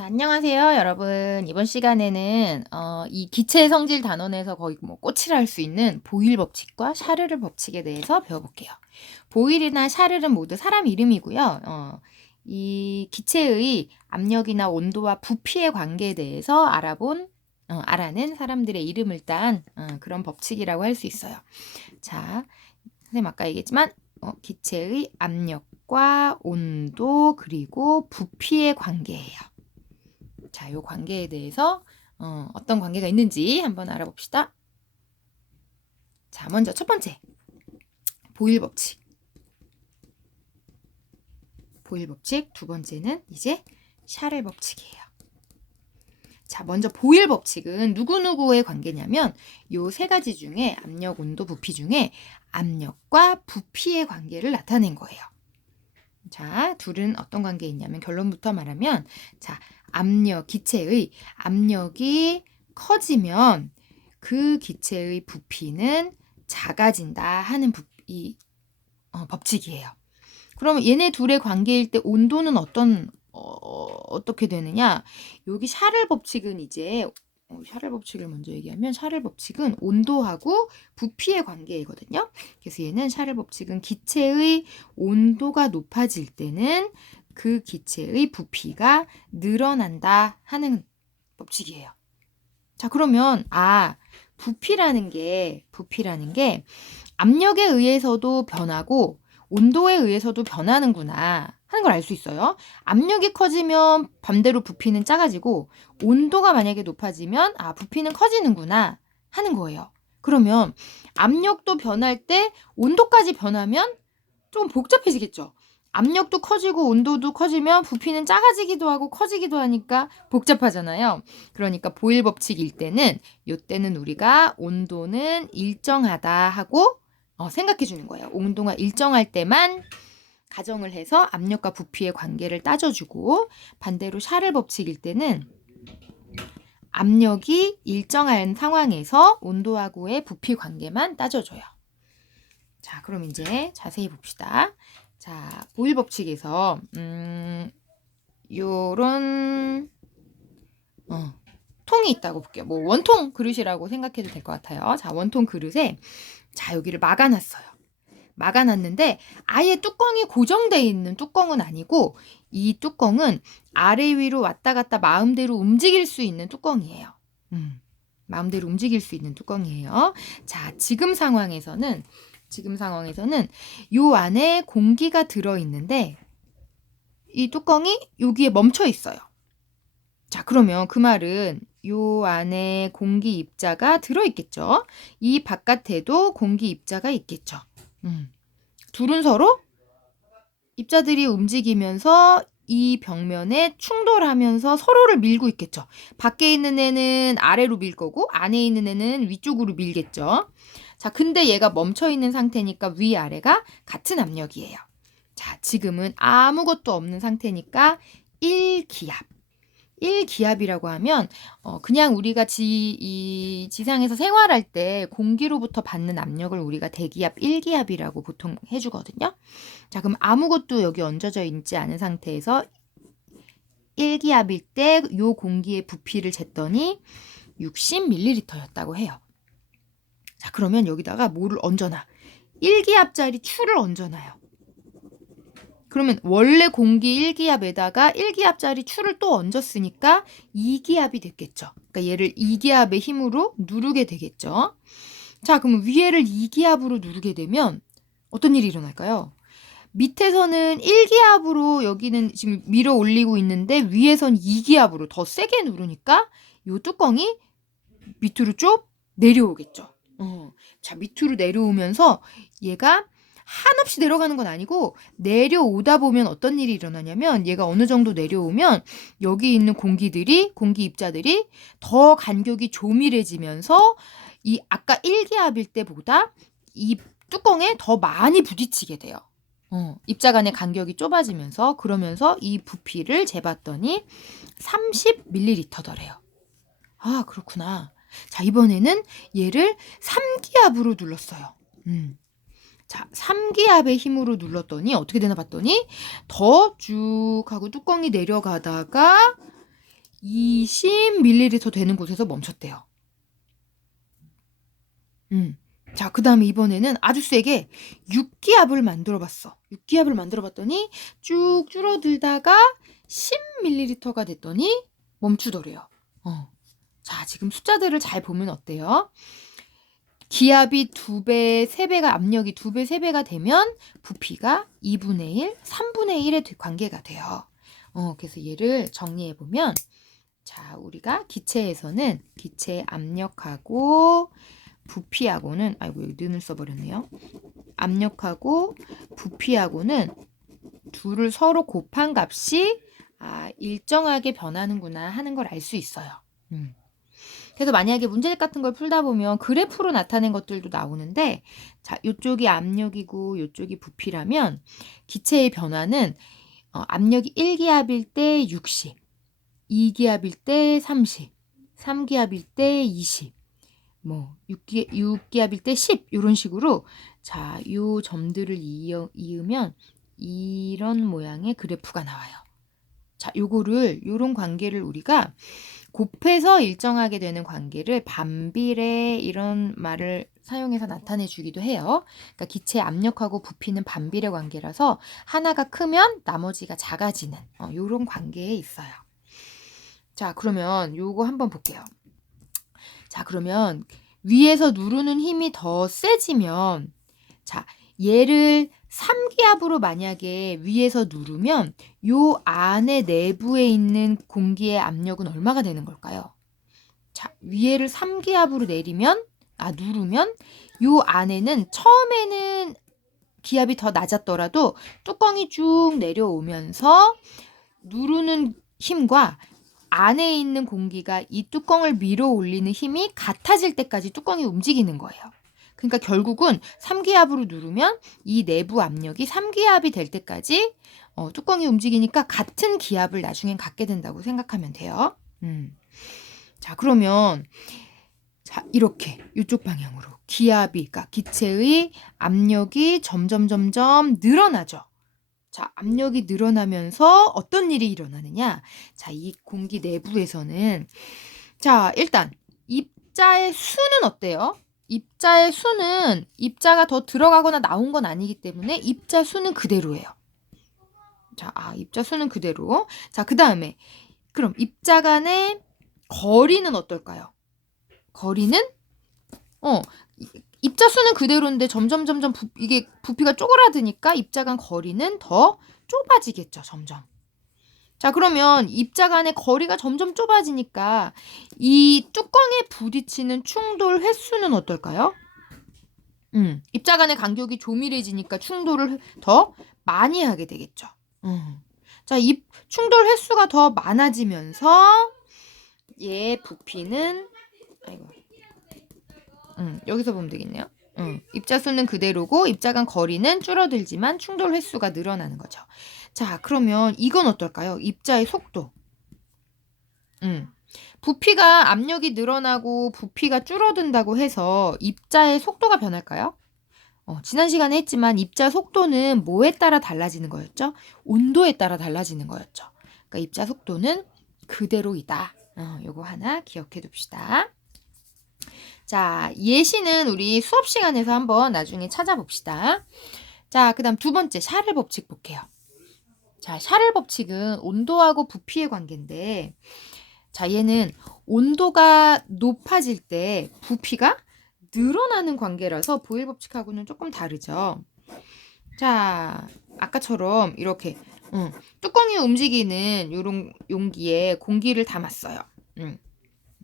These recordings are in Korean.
자, 안녕하세요, 여러분. 이번 시간에는 이 기체 성질 단원에서 거의 뭐 꽃이라 할 수 있는 보일 법칙과 샤르르 법칙에 대해서 배워볼게요. 보일이나 샤르르는 모두 사람 이름이고요. 이 기체의 압력이나 온도와 부피의 관계에 대해서 알아낸 사람들의 이름을 딴 그런 법칙이라고 할 수 있어요. 자, 선생님 아까 얘기했지만 기체의 압력과 온도 그리고 부피의 관계예요. 자, 이 관계에 대해서 어떤 관계가 있는지 한번 알아봅시다. 자, 먼저 첫 번째, 보일 법칙. 보일 법칙. 두 번째는 이제 샤를 법칙이에요. 자, 먼저 보일 법칙은 누구누구의 관계냐면 요 세 가지 중에 압력, 온도, 부피 중에 압력과 부피의 관계를 나타낸 거예요. 자, 둘은 어떤 관계에 있냐면 결론부터 말하면 자, 기체의 압력이 커지면 그 기체의 부피는 작아진다 하는 법칙이에요. 그러면 얘네 둘의 관계일 때 온도는 어떻게 되느냐? 여기 샤를 법칙은 이제 샤를 법칙을 먼저 얘기하면 샤를 법칙은 온도하고 부피의 관계이거든요. 그래서 얘는 샤를 법칙은 기체의 온도가 높아질 때는 그 기체의 부피가 늘어난다 하는 법칙이에요. 자, 그러면 부피라는 게 압력에 의해서도 변하고 온도에 의해서도 변하는구나 하는 걸 알 수 있어요. 압력이 커지면 반대로 부피는 작아지고 온도가 만약에 높아지면 부피는 커지는구나 하는 거예요. 그러면 압력도 변할 때 온도까지 변하면 좀 복잡해지겠죠. 압력도 커지고 온도도 커지면 부피는 작아지기도 하고 커지기도 하니까 복잡하잖아요. 그러니까 보일 법칙일 때는 이때는 우리가 온도는 일정하다 하고 생각해 주는 거예요. 온도가 일정할 때만 가정을 해서 압력과 부피의 관계를 따져주고 반대로 샤를 법칙일 때는 압력이 일정한 상황에서 온도하고의 부피 관계만 따져줘요. 자, 그럼 이제 자세히 봅시다. 자, 보일 법칙에서 요런 통이 있다고 볼게요. 뭐 원통 그릇이라고 생각해도 될 것 같아요. 자, 원통 그릇에 자, 여기를 막아놨어요. 막아놨는데 아예 뚜껑이 고정되어 있는 뚜껑은 아니고 이 뚜껑은 아래 위로 왔다 갔다 마음대로 움직일 수 있는 뚜껑이에요. 마음대로 움직일 수 있는 뚜껑이에요. 자, 지금 상황에서는 요 안에 공기가 들어있는데 이 뚜껑이 여기에 멈춰 있어요. 자, 그러면 그 말은 요 안에 공기 입자가 들어있겠죠. 이 바깥에도 공기 입자가 있겠죠. 둘은 서로 입자들이 움직이면서 이 벽면에 충돌하면서 서로를 밀고 있겠죠. 밖에 있는 애는 아래로 밀 거고 안에 있는 애는 위쪽으로 밀겠죠. 자, 근데 얘가 멈춰 있는 상태니까 위아래가 같은 압력이에요. 자, 지금은 아무것도 없는 상태니까 1기압. 1기압이라고 하면 그냥 우리가 이 지상에서 생활할 때 공기로부터 받는 압력을 우리가 대기압 1기압이라고 보통 해주거든요. 자, 그럼 아무것도 여기 얹어져 있지 않은 상태에서 1기압일 때 이 공기의 부피를 쟀더니 60ml였다고 해요. 자, 그러면 여기다가 뭐를 얹어놔? 1기압짜리 추를 얹어놔요. 그러면 원래 공기 1기압에다가 1기압짜리 추를 또 얹었으니까 2기압이 됐겠죠. 그러니까 얘를 2기압의 힘으로 누르게 되겠죠. 자, 그럼 위에를 2기압으로 누르게 되면 어떤 일이 일어날까요? 밑에서는 1기압으로 여기는 지금 밀어 올리고 있는데 위에선 2기압으로 더 세게 누르니까 이 뚜껑이 밑으로 쭉 내려오겠죠. 자, 밑으로 내려오면서 얘가 한없이 내려가는 건 아니고 내려오다 보면 어떤 일이 일어나냐면 얘가 어느 정도 내려오면 여기 있는 공기 입자들이 더 간격이 조밀해지면서 이 아까 1기압일 때보다 이 뚜껑에 더 많이 부딪히게 돼요. 입자 간의 간격이 좁아지면서 그러면서 이 부피를 재봤더니 30ml더래요. 아, 그렇구나. 자, 이번에는 얘를 3기압으로 눌렀어요. 자, 3기압의 힘으로 눌렀더니 어떻게 되나 봤더니 더 쭉 하고 뚜껑이 내려가다가 20ml 되는 곳에서 멈췄대요. 자, 그 다음에 이번에는 아주 세게 6기압을 만들어 봤어. 6기압을 만들어 봤더니 쭉 줄어들다가 10ml가 됐더니 멈추더래요. 자, 지금 숫자들을 잘 보면 어때요? 기압이 2배, 3배가 압력이 2배, 3배가 되면 부피가 2분의 1, 3분의 1의 관계가 돼요. 그래서 얘를 정리해 보면 자, 우리가 기체에서는 기체 압력하고 부피하고는 아이고 여기 는을 써버렸네요. 압력하고 부피하고는 둘을 서로 곱한 값이 일정하게 변하는구나 하는 걸 알 수 있어요. 그래서 만약에 문제 같은 걸 풀다 보면 그래프로 나타낸 것들도 나오는데 자, 이쪽이 압력이고 이쪽이 부피라면 기체의 변화는 압력이 1기압일 때 60, 2기압일 때 30, 3기압일 때 20, 뭐 6기압일 때 10 이런 식으로 자, 요 점들을 이으면 이런 모양의 그래프가 나와요. 자, 요런 관계를 우리가 곱해서 일정하게 되는 관계를 반비례 이런 말을 사용해서 나타내 주기도 해요. 그러니까 기체 압력하고 부피는 반비례 관계라서 하나가 크면 나머지가 작아지는 요런 관계에 있어요. 자, 그러면 요거 한번 볼게요. 자, 그러면 위에서 누르는 힘이 더 세지면 자, 얘를 3기압으로 만약에 위에서 누르면 요 안에 내부에 있는 공기의 압력은 얼마가 되는 걸까요? 자, 위에를 3기압으로 누르면 요 안에는 처음에는 기압이 더 낮았더라도 뚜껑이 쭉 내려오면서 누르는 힘과 안에 있는 공기가 이 뚜껑을 밀어 올리는 힘이 같아질 때까지 뚜껑이 움직이는 거예요. 그러니까 결국은 3기압으로 누르면 이 내부 압력이 3기압이 될 때까지 뚜껑이 움직이니까 같은 기압을 나중엔 갖게 된다고 생각하면 돼요. 자, 그러면 자, 이렇게 이쪽 방향으로 기압이, 그러니까 기체의 압력이 점점 늘어나죠. 자, 압력이 늘어나면서 어떤 일이 일어나느냐? 자, 이 공기 내부에서는 자, 일단 입자의 수는 어때요? 입자의 수는 입자가 더 들어가거나 나온 건 아니기 때문에 입자 수는 그대로예요. 자, 입자 수는 그대로. 자, 그 다음에 그럼 입자 간의 거리는 어떨까요? 거리는 입자 수는 그대로인데 점점 이게 부피가 쪼그라드니까 입자 간 거리는 더 좁아지겠죠, 점점. 자, 그러면 입자 간의 거리가 점점 좁아지니까 이 뚜껑에 부딪히는 충돌 횟수는 어떨까요? 입자 간의 간격이 조밀해지니까 충돌을 더 많이 하게 되겠죠. 자, 이 충돌 횟수가 더 많아지면서 얘 부피는 여기서 보면 되겠네요. 입자 수는 그대로고 입자 간 거리는 줄어들지만 충돌 횟수가 늘어나는 거죠. 자, 그러면 이건 어떨까요? 입자의 속도. 부피가 압력이 늘어나고 부피가 줄어든다고 해서 입자의 속도가 변할까요? 지난 시간에 했지만 입자 속도는 뭐에 따라 달라지는 거였죠? 온도에 따라 달라지는 거였죠. 그러니까 입자 속도는 그대로이다. 요거 하나 기억해 둡시다. 자, 예시는 우리 수업 시간에서 한번 나중에 찾아봅시다. 자, 그 다음 두 번째 샤를 법칙 볼게요. 자, 샤를 법칙은 온도하고 부피의 관계인데 자, 얘는 온도가 높아질 때 부피가 늘어나는 관계라서 보일 법칙하고는 조금 다르죠. 자, 아까처럼 이렇게 뚜껑이 움직이는 요런 용기에 공기를 담았어요.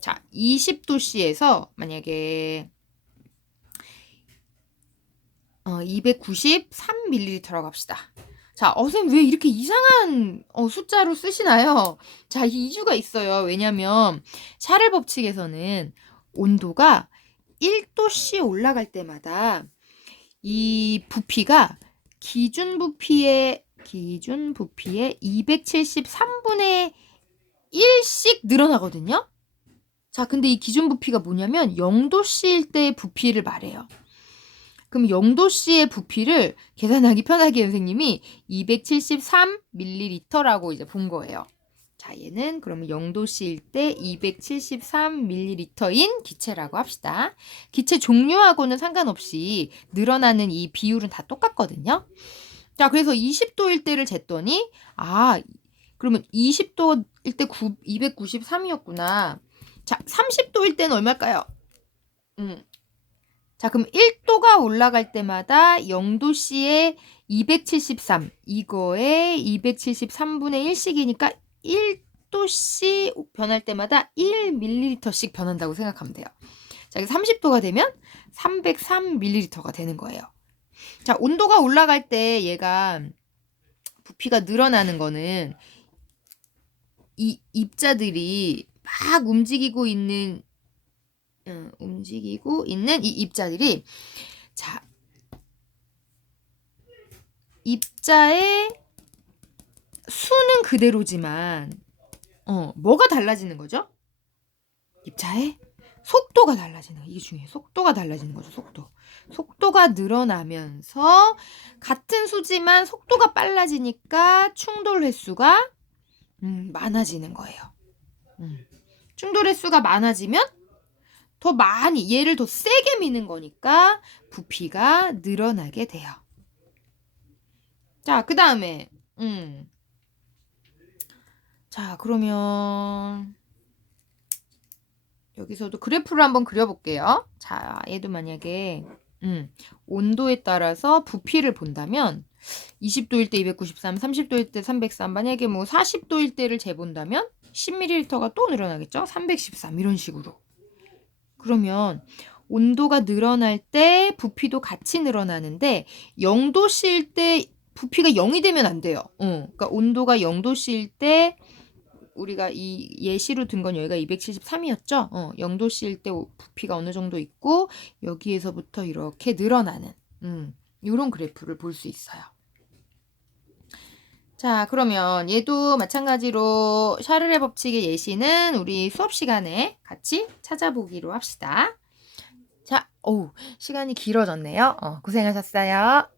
자, 20도씨에서 만약에 293ml라고 합시다. 자, 선생님 왜 이렇게 이상한 숫자로 쓰시나요? 자, 이유가 있어요. 왜냐면 샤를 법칙에서는 온도가 1도씨 올라갈 때마다 이 부피가 기준 부피의 273분의 1씩 늘어나거든요. 자, 근데 이 기준 부피가 뭐냐면 0도씨일 때의 부피를 말해요. 그럼 0도씨의 부피를 계산하기 편하게 선생님이 273ml라고 이제 본 거예요. 자, 얘는 그러면 0도씨일 때 273ml인 기체라고 합시다. 기체 종류하고는 상관없이 늘어나는 이 비율은 다 똑같거든요. 자, 그래서 20도일 때를 쟀더니 그러면 20도일 때 293이었구나. 자, 30도일 때는 얼마일까요? 자, 그럼 1도가 올라갈 때마다 0도씨에 273, 이거에 273분의 1씩이니까 1도씨 변할 때마다 1ml씩 변한다고 생각하면 돼요. 자, 30도가 되면 303ml가 되는 거예요. 자, 온도가 올라갈 때 얘가 부피가 늘어나는 거는 이 입자들이 막 움직이고 있는 이 입자들이, 자, 입자의 수는 그대로지만 뭐가 달라지는 거죠? 입자의 속도가 달라지는 거. 이게 중요해요. 속도가 달라지는 거죠. 속도가 늘어나면서 같은 수지만 속도가 빨라지니까 충돌 횟수가 많아지는 거예요. 충돌 횟수가 많아지면 더 많이, 얘를 더 세게 미는 거니까 부피가 늘어나게 돼요. 자, 그 다음에 자, 그러면 여기서도 그래프를 한번 그려볼게요. 자, 얘도 만약에 온도에 따라서 부피를 본다면 20도일 때 293, 30도일 때 303, 만약에 뭐 40도일 때를 재본다면 10ml가 또 늘어나겠죠? 313 이런 식으로. 그러면 온도가 늘어날 때 부피도 같이 늘어나는데 0도씨일 때 부피가 0이 되면 안 돼요. 그러니까 온도가 0도씨일 때 우리가 이 예시로 든 건 여기가 273이었죠? 0도씨일 때 부피가 어느 정도 있고 여기에서부터 이렇게 늘어나는 이런 그래프를 볼 수 있어요. 자, 그러면 얘도 마찬가지로 샤를의 법칙의 예시는 우리 수업 시간에 같이 찾아보기로 합시다. 자, 시간이 길어졌네요. 고생하셨어요.